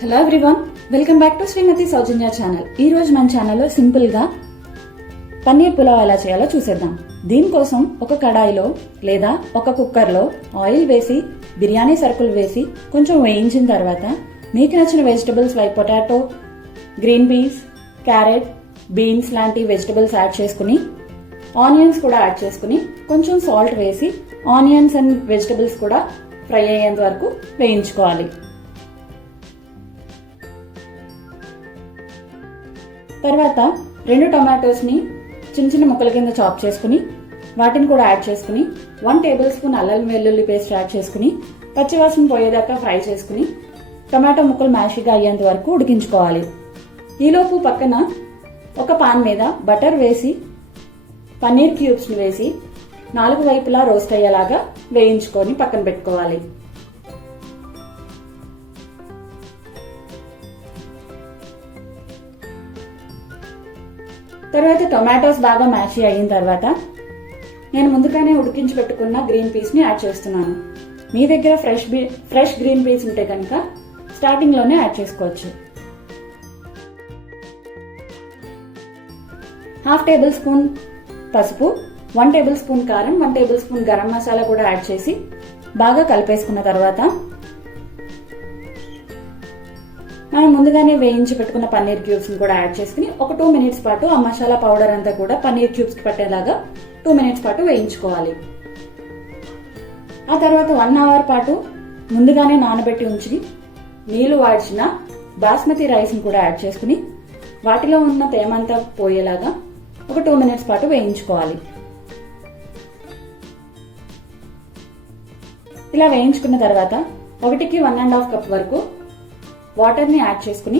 Hello everyone, welcome back to Srimathi Soujanya channel. ఈ రోజు మన ఛానల్లో సింపుల్ గా పన్నీర్ పులావ్ ఎలా చేయాలో చూసేద్దాం. దీనికోసం ఒక కడాయిలో లేదా ఒక కుక్కర్లో ఆయిల్ వేసి బిర్యానీ సరుకులు వేసి కొంచెం వేయించిన తర్వాత మీకు నచ్చిన vegetables like potato, green peas, carrot, beans లాంటి వెజిటబుల్స్ యాడ్ చేసుకుని ఆనియన్స్ కూడా యాడ్ చేసుకుని కొంచెం సాల్ట్ వేసి ఆనియన్స్ అండ్ వెజిటబుల్స్ కూడా ఫ్రై అయ్యేంత వరకు వేయించుకోవాలి. తర్వాత 2 టొమాటోస్ ని చిన్న చిన్న ముక్కల కింద చాప్ చేసుకుని వాటిని కూడా యాడ్ చేసుకుని 1 టేబుల్ స్పూన్ అల్లం వెల్లుల్లి పేస్ట్ యాడ్ చేసుకుని పచ్చివాసన పోయేదాకా ఫ్రై చేసుకుని టొమాటో ముక్కలు మ్యాషీగా అయ్యేంత వరకు ఉడికించుకోవాలి. ఈలోపు పక్కన ఒక పాన్ మీద బటర్ వేసి పన్నీర్ క్యూబ్స్ ని వేసి 4 వైపులా రోస్ట్ అయ్యేలాగా వేయించుకొని పక్కన పెట్టుకోవాలి. తర్వాత టొమాటోస్ బాగా మ్యాషీ అయిన తర్వాత నేను ముందుగానే ఉడికించి పెట్టుకున్న గ్రీన్ పీస్ ని యాడ్ చేస్తున్నాను. మీ దగ్గర ఫ్రెష్ గ్రీన్ పీస్ ఉంటే కనుక స్టార్టింగ్ లోనే యాడ్ చేసుకోవచ్చు. 1/2 టేబుల్ స్పూన్ పసుపు, 1 టేబుల్ స్పూన్ కారం, 1 టేబుల్ స్పూన్ గరం మసాలా కూడా యాడ్ చేసి బాగా కలిపేసుకున్న తర్వాత మనం ముందుగానే వేయించి పెట్టుకున్న పన్నీర్ క్యూబ్స్ ని కూడా యాడ్ చేసుకుని ఒక 2 మినిట్స్ పాటు ఆ మసాలా పౌడర్ అంతా కూడా పన్నీర్ క్యూబ్స్ కి పట్టేలాగా 2 మినిట్స్ పాటు వేయించుకోవాలి. ఆ తర్వాత 1 అవర్ పాటు ముందుగానే నానబెట్టి ఉంచి నీళ్లు వాడిచిన బాస్మతి రైస్ ని కూడా యాడ్ చేసుకుని వాటిలో ఉన్న తేమంతా పోయేలాగా ఒక 2 మినిట్స్ పాటు వేయించుకోవాలి. ఇలా వేయించుకున్న తర్వాత 1కి 1.5 కప్ వరకు వాటర్ ని యాడ్ చేసుకుని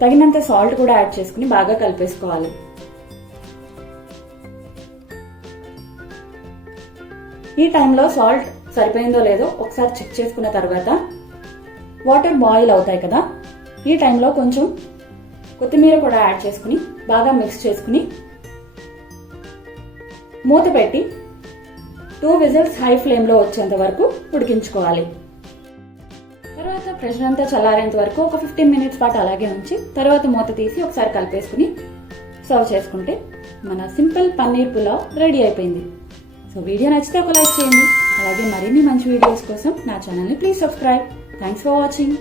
తగినంత సాల్ట్ కూడా యాడ్ చేసుకుని బాగా కలిపేసుకోవాలి. ఈ టైంలో సాల్ట్ సరిపోయిందో లేదో ఒకసారి చెక్ చేసుకున్న తర్వాత వాటర్ బాయిల్ అవుతాయి కదా, ఈ టైంలో కొంచెం కొత్తిమీర కూడా యాడ్ చేసుకుని బాగా మిక్స్ చేసుకుని మూత పెట్టి 2 విజిల్స్ హై ఫ్లేమ్ లో వచ్చేంత వరకు ఉడికించుకోవాలి. తర్వాత ప్రెషర్ అంతా చల్లారేంత వరకు ఒక 15 మినిట్స్ పాటు అలాగే ఉంచి తర్వాత మూత తీసి ఒకసారి కలిపేసుకుని సర్వ్ చేసుకుంటే మన సింపుల్ పన్నీర్ పులావ్ రెడీ అయిపోయింది. సో వీడియో నచ్చితే ఒక లైక్ చేయండి. అలాగే మరిన్ని మంచి వీడియోస్ కోసం నా ఛానల్ ని please subscribe. Thanks for watching.